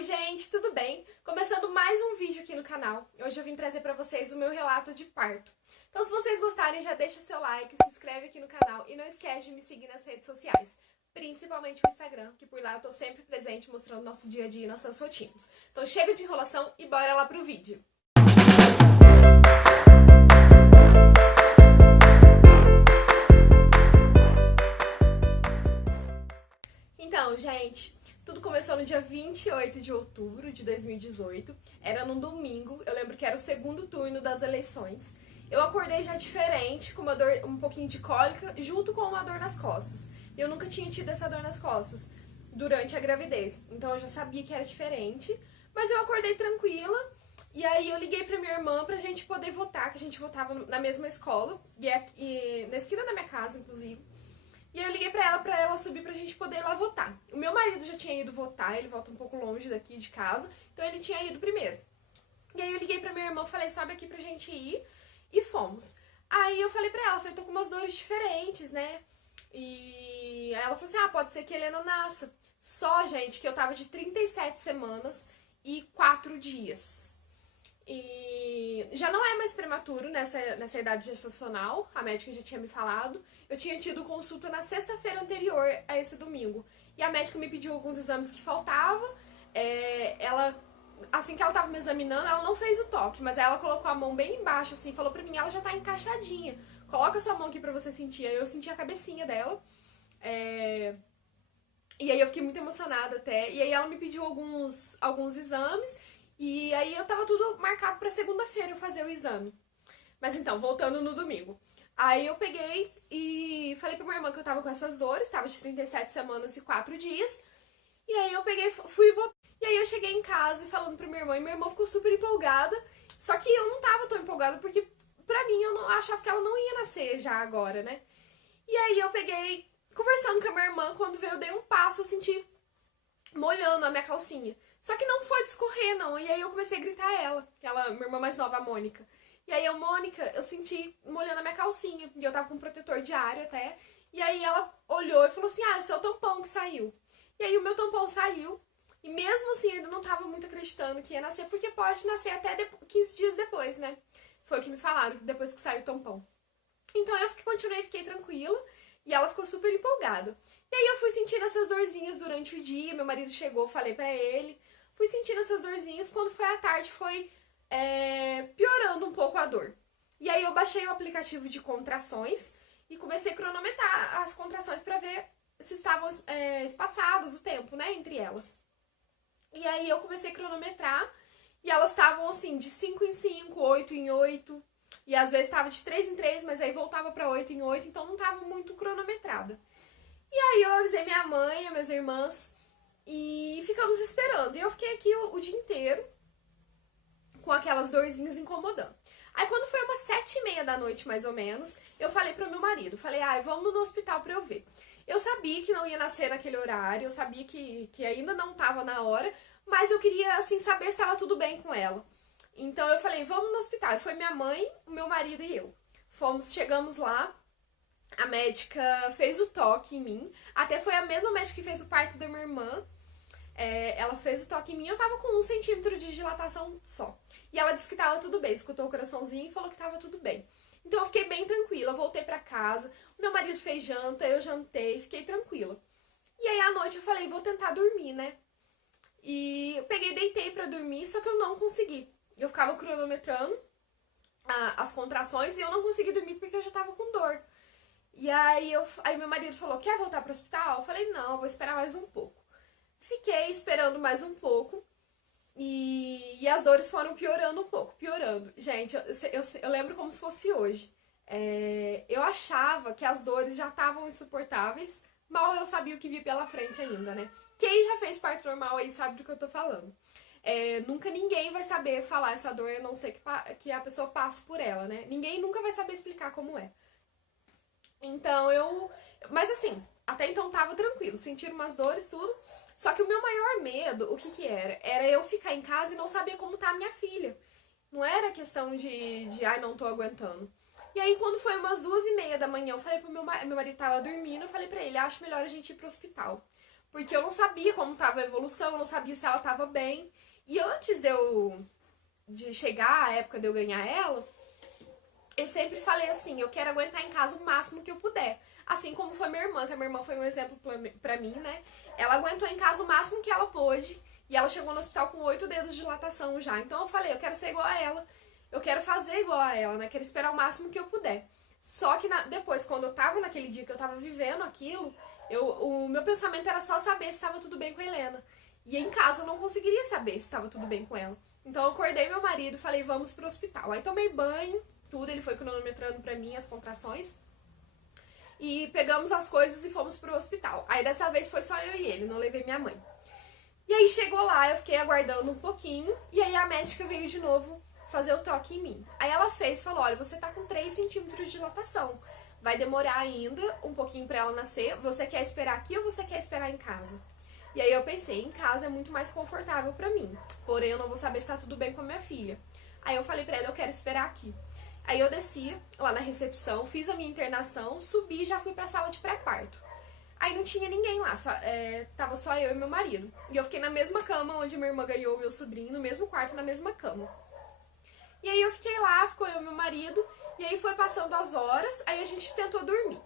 Oi gente, tudo bem? Começando mais um vídeo aqui no canal. Hoje eu vim trazer pra vocês o meu relato de parto. Então se vocês gostarem, já deixa seu like, se inscreve aqui no canal e não esquece de me seguir nas redes sociais. Principalmente o Instagram, que por lá eu tô sempre presente mostrando nosso dia a dia e nossas rotinas. Então chega de enrolação e bora lá pro vídeo. Então, gente, tudo começou no dia 28 de outubro de 2018, era num domingo, eu lembro que era o segundo turno das eleições. Eu acordei já diferente, com uma dor, um pouquinho de cólica, junto com uma dor nas costas. E eu nunca tinha tido essa dor nas costas durante a gravidez, então eu já sabia que era diferente, mas eu acordei tranquila. E aí eu liguei pra minha irmã pra gente poder votar, que a gente votava na mesma escola, e na esquina da minha casa, inclusive. E aí eu liguei pra ela subir pra gente poder ir lá votar. O meu marido já tinha ido votar, ele vota um pouco longe daqui de casa, então ele tinha ido primeiro. E aí eu liguei pra minha irmã, falei, sobe aqui pra gente ir, e fomos. Aí eu falei pra ela, falei, tô com umas dores diferentes, né? E aí ela falou assim, pode ser que a Helena nasça. Só, gente, que eu tava de 37 semanas e 4 dias. E já não é mais prematuro nessa idade gestacional, a médica já tinha me falado. Eu tinha tido consulta na sexta-feira anterior a esse domingo. E a médica me pediu alguns exames que faltavam. Assim que ela tava me examinando, ela não fez o toque, mas ela colocou a mão bem embaixo, assim, falou pra mim, ela já tá encaixadinha. Coloca sua mão aqui pra você sentir. Aí eu senti a cabecinha dela. E aí eu fiquei muito emocionada até. E aí ela me pediu alguns exames. E aí eu tava tudo marcado pra segunda-feira eu fazer o exame. Mas então, voltando no domingo. Aí eu peguei e falei pra minha irmã que eu tava com essas dores, tava de 37 semanas e 4 dias. E aí eu peguei, fui votar. E aí eu cheguei em casa e falando pra minha irmã, e minha irmã ficou super empolgada. Só que eu não tava tão empolgada, porque pra mim eu não achava que ela não ia nascer já agora, né? E aí eu peguei, conversando com a minha irmã, quando veio eu dei um passo, eu senti molhando a minha calcinha. Só que não foi de escorrer, não. E aí eu comecei a gritar ela, minha irmã mais nova, a Mônica. E aí Mônica, eu senti molhando a minha calcinha. E eu tava com um protetor diário até. E aí ela olhou e falou assim, o seu tampão que saiu. E aí o meu tampão saiu. E mesmo assim eu ainda não tava muito acreditando que ia nascer, porque pode nascer até 15 dias depois, né? Foi o que me falaram, depois que saiu o tampão. Então eu fiquei tranquila. E ela ficou super empolgada. E aí eu fui sentindo essas dorzinhas durante o dia. Meu marido chegou, falei pra ele. Fui sentindo essas dorzinhas, quando foi à tarde foi piorando um pouco a dor. E aí eu baixei o aplicativo de contrações e comecei a cronometrar as contrações pra ver se estavam espaçadas o tempo, né, entre elas. E aí eu comecei a cronometrar e elas estavam assim, de 5 em 5, 8 em 8. E às vezes estava de 3 em 3, mas aí voltava pra 8 em 8, então não estava muito cronometrada. E aí eu avisei minha mãe e minhas irmãs e ficamos esperando. E eu fiquei aqui o dia inteiro com aquelas dorzinhas incomodando. Aí quando foi umas 7h30 da noite, mais ou menos, eu falei pro meu marido, falei, vamos no hospital pra eu ver. Eu sabia que não ia nascer naquele horário, eu sabia que ainda não tava na hora, mas eu queria, assim, saber se estava tudo bem com ela. Então eu falei, vamos no hospital. E foi minha mãe, o meu marido e eu. Chegamos lá, a médica fez o toque em mim, até foi a mesma médica que fez o parto da minha irmã. Ela fez o toque em mim, eu tava com 1 centímetro de dilatação só. E ela disse que tava tudo bem, escutou o coraçãozinho e falou que tava tudo bem. Então eu fiquei bem tranquila, voltei pra casa, o meu marido fez janta, eu jantei, fiquei tranquila. E aí à noite eu falei, vou tentar dormir, né? E eu peguei, deitei pra dormir, só que eu não consegui. Eu ficava cronometrando as contrações e eu não consegui dormir porque eu já tava com dor. E aí meu marido falou, quer voltar pro hospital? Eu falei, não, eu vou esperar mais um pouco. Fiquei esperando mais um pouco e as dores foram piorando um pouco, piorando. Gente, eu lembro como se fosse hoje. Eu achava que as dores já estavam insuportáveis, mal eu sabia o que via pela frente ainda, né? Quem já fez parto normal aí sabe do que eu tô falando. Nunca ninguém vai saber falar essa dor, a não ser que a pessoa passe por ela, né? Ninguém nunca vai saber explicar como é. Então mas assim, até então tava tranquilo, sentiram umas dores, tudo. Só que o meu maior medo, o que era? Era eu ficar em casa e não saber como tá a minha filha. Não era questão de não tô aguentando. E aí quando foi umas 2h30 da manhã, eu falei pro meu marido tava dormindo, eu falei pra ele, acho melhor a gente ir pro hospital. porque eu não sabia como tava a evolução, eu não sabia se ela tava bem. E antes de chegar a época de eu ganhar ela, eu sempre falei assim, eu quero aguentar em casa o máximo que eu puder. Assim como foi minha irmã, que a minha irmã foi um exemplo pra mim, né? Ela aguentou em casa o máximo que ela pôde, e ela chegou no hospital com 8 dedos de dilatação já. Então eu falei, eu quero ser igual a ela, eu quero fazer igual a ela, né? Quero esperar o máximo que eu puder. Só que depois, quando eu tava naquele dia que eu tava vivendo aquilo, o meu pensamento era só saber se estava tudo bem com a Helena. E em casa eu não conseguiria saber se estava tudo bem com ela. Então eu acordei meu marido e falei, vamos pro hospital. Aí tomei banho, tudo, ele foi cronometrando pra mim as contrações. E pegamos as coisas e fomos pro hospital. Aí dessa vez foi só eu e ele, não levei minha mãe. E aí chegou lá, eu fiquei aguardando um pouquinho, e aí a médica veio de novo fazer o toque em mim. Aí ela fez, falou, olha, você tá com 3 centímetros de dilatação. Vai demorar ainda um pouquinho pra ela nascer. Você quer esperar aqui ou você quer esperar em casa? E aí eu pensei, em casa é muito mais confortável pra mim. Porém, eu não vou saber se tá tudo bem com a minha filha. Aí eu falei pra ela, eu quero esperar aqui. Aí eu desci lá na recepção, fiz a minha internação, subi e já fui pra sala de pré-parto. Aí não tinha ninguém lá, tava só eu e meu marido. E eu fiquei na mesma cama onde minha irmã ganhou o meu sobrinho, no mesmo quarto, na mesma cama. E aí eu fiquei lá, ficou eu e meu marido, e aí foi passando as horas, aí a gente tentou dormir.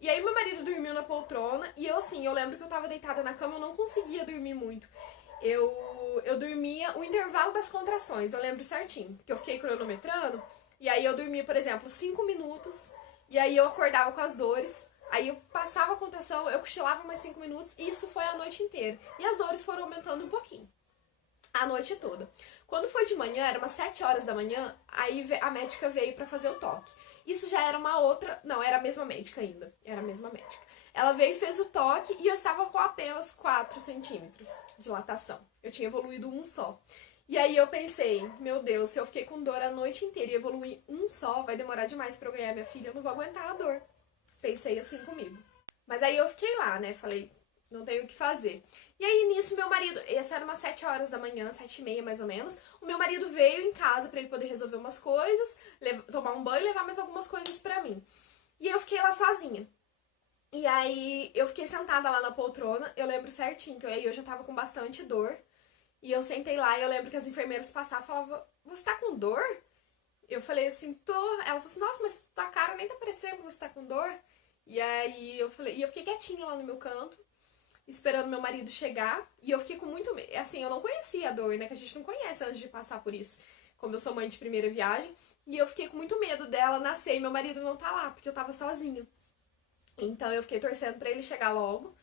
E aí meu marido dormiu na poltrona, e eu assim, eu lembro que eu tava deitada na cama, eu não conseguia dormir muito. Eu dormia o intervalo das contrações, eu lembro certinho, que eu fiquei cronometrando, e aí eu dormia, por exemplo, 5 minutos, e aí eu acordava com as dores, aí eu passava a contração, eu cochilava mais 5 minutos, e isso foi a noite inteira. E as dores foram aumentando um pouquinho, a noite toda. Quando foi de manhã, era umas 7 horas da manhã, aí a médica veio pra fazer o toque. Isso já era uma outra... Não, era a mesma médica ainda. Era a mesma médica. Ela veio e fez o toque e eu estava com apenas 4 centímetros de dilatação. Eu tinha evoluído um só. E aí eu pensei, meu Deus, se eu fiquei com dor a noite inteira e evoluir um só, vai demorar demais pra eu ganhar minha filha, eu não vou aguentar a dor. Pensei assim comigo. Mas aí eu fiquei lá, né? Falei, não tenho o que fazer. E aí, nisso, meu marido... Essa era umas 7 horas da manhã, 7h30 mais ou menos. O meu marido veio em casa pra ele poder resolver umas coisas, tomar um banho e levar mais algumas coisas pra mim. E eu fiquei lá sozinha. E aí, eu fiquei sentada lá na poltrona. Eu lembro certinho que aí eu já tava com bastante dor. E eu sentei lá e eu lembro que as enfermeiras passavam e falavam, você tá com dor? Eu falei assim, tô. Ela falou assim, nossa, mas tua cara nem tá parecendo que você tá com dor. E aí, eu fiquei quietinha lá no meu canto, esperando meu marido chegar, e eu fiquei com muito medo. Assim, eu não conhecia a dor, né, que a gente não conhece antes de passar por isso, como eu sou mãe de primeira viagem, e eu fiquei com muito medo dela nascer e meu marido não tá lá, porque eu tava sozinha. Então eu fiquei torcendo pra ele chegar logo,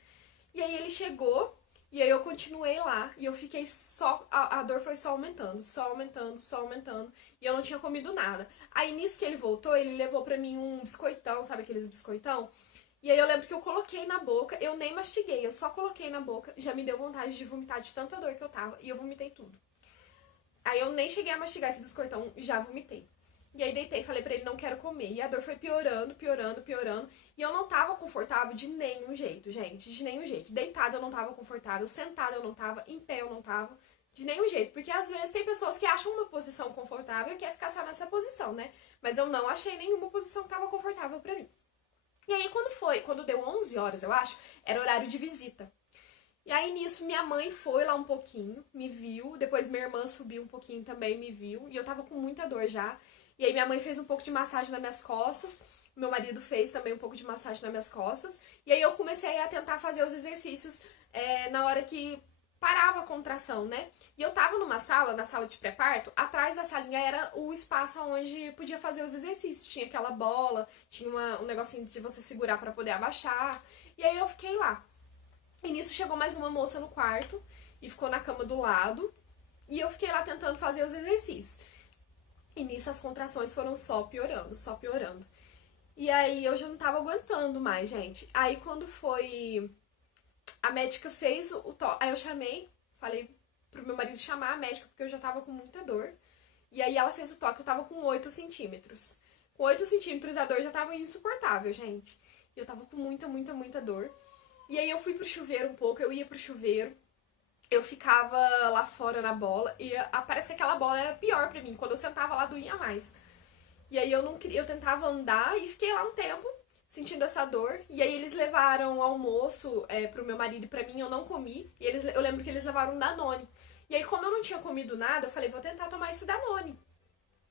e aí ele chegou, e aí eu continuei lá, e eu fiquei só, a dor foi só aumentando, só aumentando, só aumentando, e eu não tinha comido nada. Aí nisso que ele voltou, ele levou pra mim um biscoitão, sabe aqueles biscoitão? E aí eu lembro que eu coloquei na boca, eu nem mastiguei, eu só coloquei na boca, já me deu vontade de vomitar de tanta dor que eu tava, e eu vomitei tudo. Aí eu nem cheguei a mastigar esse biscoitão, já vomitei. E aí deitei e falei pra ele, não quero comer. E a dor foi piorando, piorando, piorando. E eu não tava confortável de nenhum jeito, gente, de nenhum jeito. Deitada eu não tava confortável, sentada eu não tava, em pé eu não tava, de nenhum jeito. Porque às vezes tem pessoas que acham uma posição confortável e quer ficar só nessa posição, né? Mas eu não achei nenhuma posição que tava confortável pra mim. E aí quando deu 11 horas, eu acho, era horário de visita. E aí nisso minha mãe foi lá um pouquinho, me viu, depois minha irmã subiu um pouquinho também, me viu, e eu tava com muita dor já. E aí minha mãe fez um pouco de massagem nas minhas costas, meu marido fez também um pouco de massagem nas minhas costas, e aí eu comecei a tentar fazer os exercícios na hora que parava a contração, né? E eu tava numa sala, na sala de pré-parto, atrás da salinha era o espaço onde podia fazer os exercícios. Tinha aquela bola, tinha um negocinho de você segurar pra poder abaixar. E aí eu fiquei lá. E nisso chegou mais uma moça no quarto e ficou na cama do lado. E eu fiquei lá tentando fazer os exercícios. E nisso as contrações foram só piorando, só piorando. E aí eu já não tava aguentando mais, gente. Aí quando foi... A médica fez o toque. Aí eu falei pro meu marido chamar a médica, porque eu já tava com muita dor. E aí ela fez o toque, eu tava com 8 centímetros. Com 8 centímetros a dor já tava insuportável, gente. E eu tava com muita, muita, muita dor. E aí eu fui pro chuveiro um pouco, eu ia pro chuveiro. Eu ficava lá fora na bola. E parece que aquela bola era pior pra mim. Quando eu sentava lá, doía mais. E aí eu tentava andar e fiquei lá um tempo sentindo essa dor. E aí eles levaram almoço pro meu marido e pra mim, eu não comi. E eu lembro que eles levaram um Danone. E aí, como eu não tinha comido nada, eu falei, vou tentar tomar esse Danone.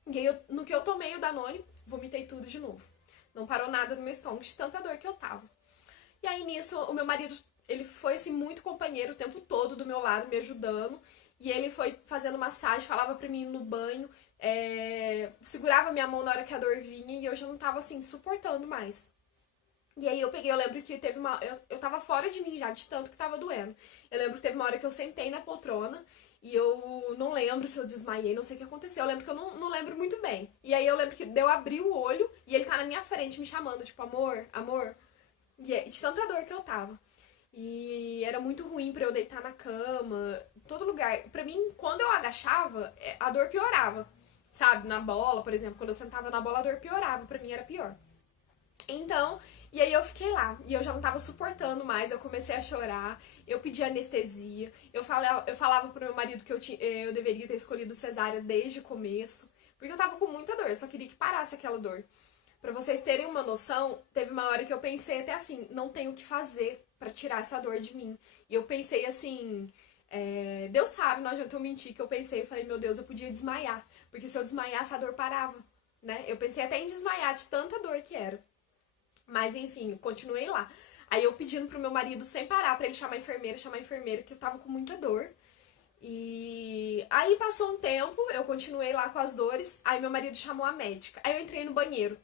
E aí, no que eu tomei o Danone, vomitei tudo de novo. Não parou nada no meu estômago, de tanta dor que eu tava. E aí, nisso, o meu marido, ele foi, assim, muito companheiro o tempo todo do meu lado, me ajudando. E ele foi fazendo massagem, falava pra mim ir no banho, segurava minha mão na hora que a dor vinha e eu já não tava, assim, suportando mais. E aí eu lembro que teve uma... Eu tava fora de mim já, de tanto que tava doendo. Eu lembro que teve uma hora que eu sentei na poltrona e eu não lembro se eu desmaiei, não sei o que aconteceu. Eu lembro que eu não lembro muito bem. E aí eu lembro que eu abri o olho e ele tá na minha frente me chamando, tipo, amor, amor. E de tanta dor que eu tava. E era muito ruim pra eu deitar na cama, todo lugar. Pra mim, quando eu agachava, a dor piorava. Sabe, na bola, por exemplo, quando eu sentava na bola, a dor piorava. Pra mim era pior. Então, e aí eu fiquei lá, e eu já não tava suportando mais, eu comecei a chorar, eu pedi anestesia, eu falava pro meu marido que eu deveria ter escolhido cesárea desde o começo, porque eu tava com muita dor, eu só queria que parasse aquela dor. Pra vocês terem uma noção, teve uma hora que eu pensei até assim, não tenho o que fazer pra tirar essa dor de mim. E eu pensei assim, Deus sabe, não adianta eu mentir, que eu pensei, eu falei, meu Deus, eu podia desmaiar, porque se eu desmaiasse a dor parava, né? Eu pensei até em desmaiar de tanta dor que era. Mas enfim, eu continuei lá. Aí eu pedindo pro meu marido sem parar pra ele chamar a enfermeira, que eu tava com muita dor. E aí passou um tempo, eu continuei lá com as dores, aí meu marido chamou a médica. Aí eu entrei no banheiro.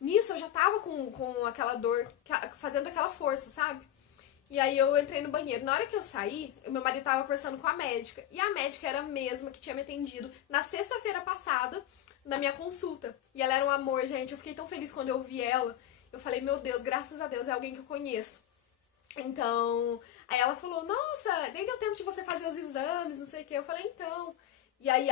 Nisso eu já tava com aquela dor, fazendo aquela força, sabe? E aí eu entrei no banheiro. Na hora que eu saí, o meu marido tava conversando com a médica. E a médica era a mesma que tinha me atendido na sexta-feira passada, na minha consulta. E ela era um amor, gente. Eu fiquei tão feliz quando eu vi ela. Eu falei, meu Deus, graças a Deus, é alguém que eu conheço. Então, aí ela falou, nossa, nem deu tempo de você fazer os exames, não sei o que. Eu falei, então. E aí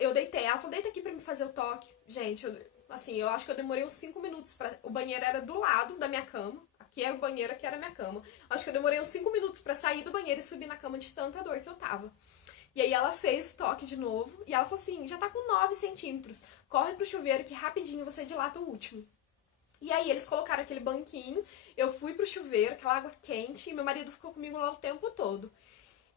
eu deitei. Ela falou, deita aqui pra me fazer o toque. Gente, eu acho que eu demorei uns 5 minutos pra... O banheiro era do lado da minha cama. Aqui era o banheiro, aqui era a minha cama. Acho que eu demorei uns 5 minutos pra sair do banheiro e subir na cama de tanta dor que eu tava. E aí ela fez o toque de novo. E ela falou assim, já tá com 9 centímetros. Corre pro chuveiro que rapidinho você dilata o último. E aí eles colocaram aquele banquinho, eu fui pro chuveiro, aquela água quente, e meu marido ficou comigo lá o tempo todo.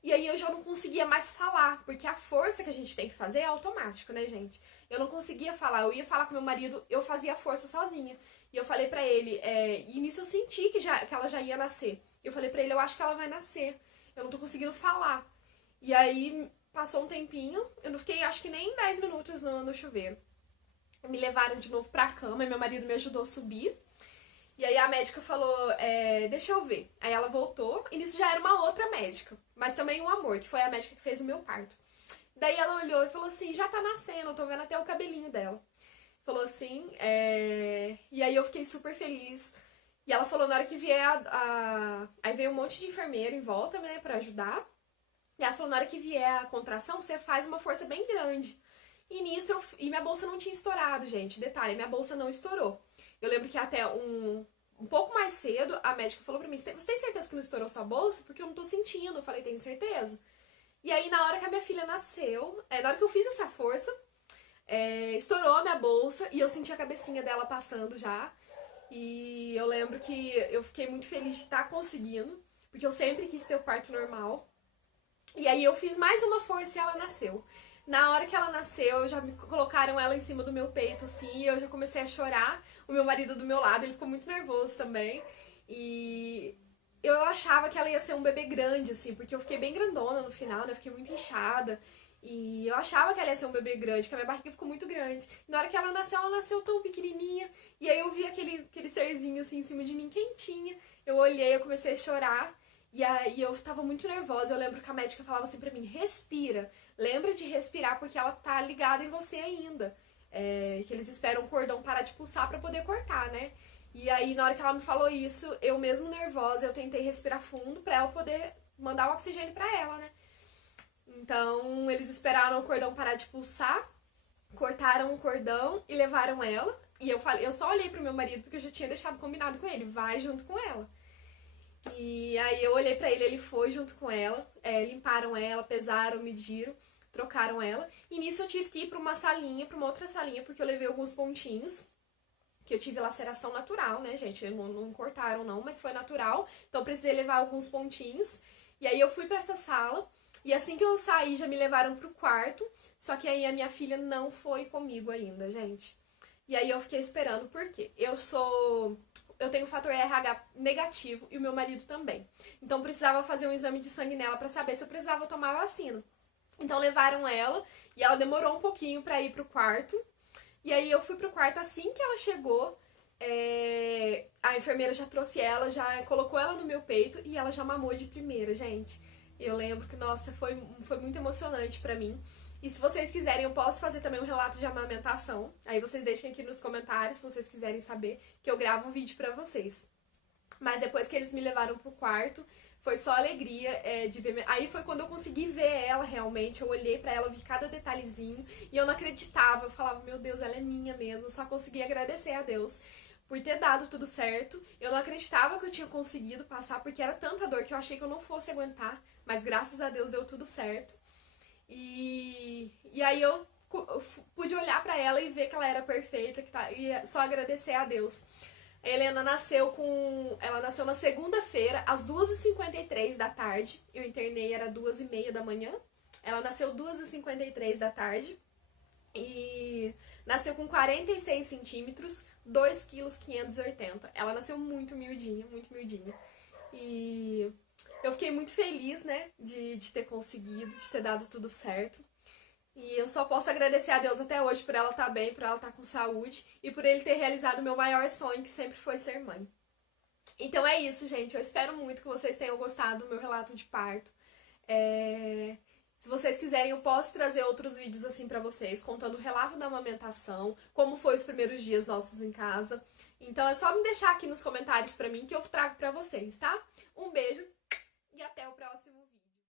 E aí eu já não conseguia mais falar, porque a força que a gente tem que fazer é automático, né, gente? Eu não conseguia falar, eu ia falar com meu marido, eu fazia a força sozinha. E eu falei pra ele, e nisso eu senti que ela já ia nascer. Eu falei pra ele, eu acho que ela vai nascer, eu não tô conseguindo falar. E aí passou um tempinho, eu não fiquei acho que nem 10 minutos no chuveiro. Me levaram de novo pra cama e meu marido me ajudou a subir. E aí a médica falou, deixa eu ver. Aí ela voltou, e nisso já era uma outra médica, mas também um amor, que foi a médica que fez o meu parto. Daí ela olhou e falou assim, já tá nascendo, eu tô vendo até o cabelinho dela. Falou assim, e aí eu fiquei super feliz. E ela falou, na hora que vier Aí veio um monte de enfermeiro em volta, né, pra ajudar. E ela falou, na hora que vier a contração, você faz uma força bem grande. E nisso, minha bolsa não tinha estourado, gente. Detalhe, minha bolsa não estourou. Eu lembro que até um pouco mais cedo, a médica falou pra mim, você tem certeza que não estourou sua bolsa? Porque eu não tô sentindo. Eu falei, tenho certeza. E aí, na hora que a minha filha nasceu, na hora que eu fiz essa força, estourou a minha bolsa e eu senti a cabecinha dela passando já. E eu lembro que eu fiquei muito feliz de estar conseguindo, porque eu sempre quis ter o parto normal. E aí eu fiz mais uma força e ela nasceu. Na hora que ela nasceu, já me colocaram ela em cima do meu peito, assim, e eu já comecei a chorar. O meu marido do meu lado, ele ficou muito nervoso também. E eu achava que ela ia ser um bebê grande, assim, porque eu fiquei bem grandona no final, né? Fiquei muito inchada. E eu achava que ela ia ser um bebê grande, que a minha barriga ficou muito grande. Na hora que ela nasceu tão pequenininha. E aí eu vi aquele serzinho, assim, em cima de mim, quentinha. Eu olhei, eu comecei a chorar. E aí eu tava muito nervosa. Eu lembro que a médica falava assim pra mim, respira. Lembra de respirar porque ela tá ligada em você ainda. Que eles esperam o cordão parar de pulsar pra poder cortar, né? E aí, na hora que ela me falou isso, eu mesmo nervosa, eu tentei respirar fundo pra ela poder mandar o oxigênio pra ela, né? Então, eles esperaram o cordão parar de pulsar, cortaram o cordão e levaram ela. E eu só olhei pro meu marido porque eu já tinha deixado combinado com ele, vai junto com ela. E aí eu olhei pra ele, ele foi junto com ela, limparam ela, pesaram, mediram, trocaram ela. E nisso eu tive que ir pra uma outra salinha, porque eu levei alguns pontinhos que eu tive laceração natural, né, gente? Não cortaram, não, mas foi natural. Então eu precisei levar alguns pontinhos. E aí eu fui pra essa sala. E assim que eu saí, já me levaram pro quarto. Só que aí a minha filha não foi comigo ainda, gente. E aí eu fiquei esperando, por quê? Eu tenho fator RH negativo e o meu marido também. Então precisava fazer um exame de sangue nela pra saber se eu precisava tomar a vacina. Então levaram ela e ela demorou um pouquinho pra ir pro quarto. E aí eu fui pro quarto assim que ela chegou. A enfermeira já trouxe ela, já colocou ela no meu peito e ela já mamou de primeira, gente. Eu lembro que, nossa, foi muito emocionante pra mim. E se vocês quiserem, eu posso fazer também um relato de amamentação. Aí vocês deixem aqui nos comentários, se vocês quiserem saber, que eu gravo um vídeo pra vocês. Mas depois que eles me levaram pro quarto, foi só alegria de ver. Aí foi quando eu consegui ver ela realmente. Eu olhei pra ela, vi cada detalhezinho e eu não acreditava. Eu falava, meu Deus, ela é minha mesmo. Eu só consegui agradecer a Deus por ter dado tudo certo. Eu não acreditava que eu tinha conseguido passar, porque era tanta dor que eu achei que eu não fosse aguentar. Mas graças a Deus deu tudo certo. E aí eu pude olhar pra ela e ver que ela era perfeita, e só agradecer a Deus. A Helena ela nasceu na segunda-feira, às 2h53 da tarde. Eu internei, era 2h30 da manhã. Ela nasceu 2h53 da tarde. E nasceu com 46 centímetros, 2,580 kg. Ela nasceu muito miudinha, muito miudinha. E eu fiquei muito feliz, né, de ter conseguido, de ter dado tudo certo. E eu só posso agradecer a Deus até hoje por ela estar bem, por ela estar com saúde e por ele ter realizado o meu maior sonho, que sempre foi ser mãe. Então é isso, gente. Eu espero muito que vocês tenham gostado do meu relato de parto. Se vocês quiserem, eu posso trazer outros vídeos assim pra vocês, contando o relato da amamentação, como foi os primeiros dias nossos em casa. Então é só me deixar aqui nos comentários pra mim que eu trago pra vocês, tá? Um beijo e até o próximo.